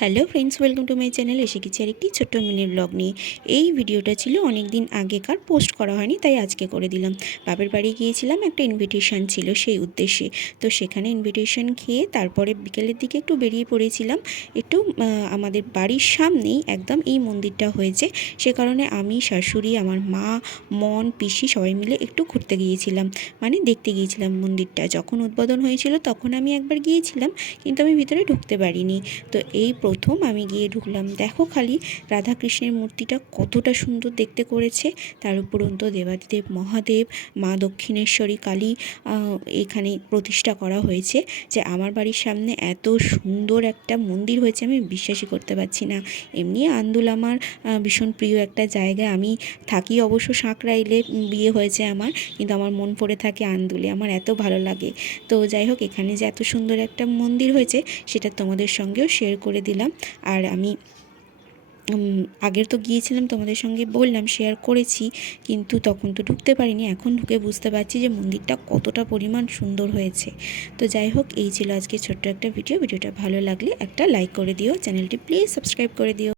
Hello friends, welcome to my channel. এসে গেছি আরেকটি ছোট্ট মিনি ব্লগ নিয়ে। এই ভিডিওটা ছিল অনেক দিন আগেকার, পোস্ট করা হয়নি, তাই আজকে করে দিলাম। বাপের বাড়ি গিয়েছিলাম, একটা ইনভিটেশন ছিল সেই উদ্দেশ্যে। তো সেখানে ইনভিটেশন খেয়ে তারপরে বিকেলের দিকে একটু বেরিয়ে পড়েছিলাম। একটু আমাদের বাড়ির সামনেই একদম এই মন্দিরটা হয়েছে, সে কারণে আমি, শাশুড়ি, আমার মা, পিসি সবাই মিলে একটু ঘুরতে গিয়েছিলাম, মানে দেখতে গিয়েছিলাম মন্দিরটা। যখন উদ্বোধন হয়েছিল তখন আমি একবার গিয়েছিলাম, কিন্তু আমি ভিতরে ঢুকতে পারিনি। তো এই প্রথম আমি গিয়ে ঢুকলাম। দেখো খালি রাধাকৃষ্ণের মূর্তিটা কতটা সুন্দর দেখতে করেছে। তার উপরন্তু দেবাদিদেব মহাদেব, মা দক্ষিণেশ্বরী কালী এখানে প্রতিষ্ঠা করা হয়েছে। যে আমার বাড়ির সামনে এত সুন্দর একটা মন্দির হয়েছে আমি বিশ্বাসই করতে পারছি না। এমনি আন্দুল আমার ভীষণ প্রিয় একটা জায়গা। আমি থাকি অবশ্য সাঁকরাইলে, বিয়ে হয়েছে আমার, কিন্তু আমার মন পড়ে থাকে আন্দুলে, আমার এত ভালো লাগে। তো যাই হোক, এখানে যে এত সুন্দর একটা মন্দির হয়েছে সেটা তোমাদের সঙ্গেও শেয়ার করে দিলাম। আর আমি আগের তো গিয়েছিলাম, তোমাদের সঙ্গে বললাম, শেয়ার করেছি, কিন্তু তখন তো ঢুকতে পারিনি। এখন ঢুকে বুঝতে পারছি যে মন্দিরটা কতটা পরিমাণ সুন্দর হয়েছে। তো যাই হোক, এই ছিল আজকে ছোট্ট একটা ভিডিওটা ভালো লাগলে একটা লাইক করে দিও, চ্যানেলটি প্লিজ সাবস্ক্রাইব করে দিও।